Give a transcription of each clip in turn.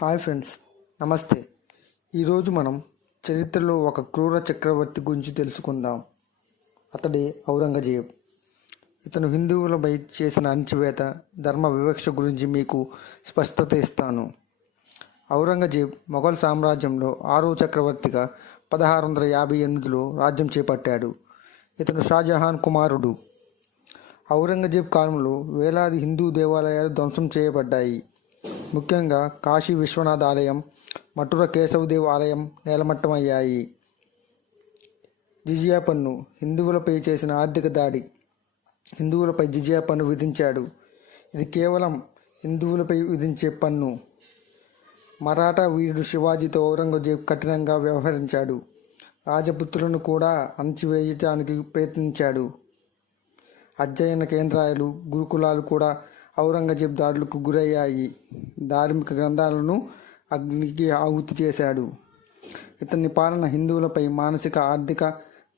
Hi friends, నమస్తే. ఈరోజు మనం చరిత్రలో ఒక క్రూర చక్రవర్తి గురించి తెలుసుకుందాం. అతడే ఔరంగజేబ్. ఇతను హిందువులపై చేసిన అణచివేత, ధర్మ వివక్ష గురించి మీకు స్పష్టత ఇస్తాను. ఔరంగజేబ్ మొఘల్ సామ్రాజ్యంలో 6వ చక్రవర్తిగా 1658లో రాజ్యం చేపట్టాడు. ఇతను షాజహాన్ కుమారుడు. ఔరంగజేబ్ కాలంలో వేలాది హిందూ దేవాలయాలు ధ్వంసం చేయబడ్డాయి. ముఖ్యంగా కాశీ విశ్వనాథ్ ఆలయం, మథుర కేశవదేవ్ ఆలయం నేలమట్టమయ్యాయి. జిజియా పన్ను హిందువులపై చేసిన ఆర్థిక దాడి. హిందువులపై జిజియా పన్ను విధించాడు. ఇది కేవలం హిందువులపై విధించే పన్ను. మరాఠా వీరుడు శివాజీతో ఔరంగజేబ్ కఠినంగా వ్యవహరించాడు. రాజపుత్రులను కూడా అణచివేయడానికి ప్రయత్నించాడు. అధ్యయన కేంద్రాలు, గురుకులాలు కూడా ఔరంగజేబ్ దాడులకు గురయ్యాయి. ధార్మిక గ్రంథాలను అగ్నికి ఆహుతి చేశాడు. ఇతని పాలన హిందువులపై మానసిక, ఆర్థిక,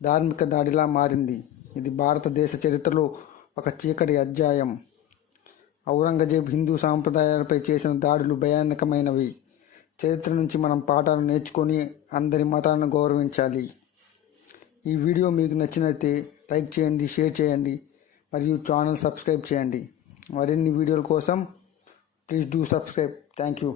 ధార్మిక దాడిలా మారింది. ఇది భారతదేశ చరిత్రలో ఒక చీకటి అధ్యాయం. ఔరంగజేబ్ హిందూ సాంప్రదాయాలపై చేసిన దాడులు భయానకమైనవి. చరిత్ర నుంచి మనం పాఠాలు నేర్చుకొని అందరి మతాలను గౌరవించాలి. ఈ వీడియో మీకు నచ్చినట్లయితే లైక్ చేయండి, షేర్ చేయండి మరియు ఛానల్ సబ్స్క్రైబ్ చేయండి. మరిన్ని వీడియోల కోసం please do subscribe. Thank you.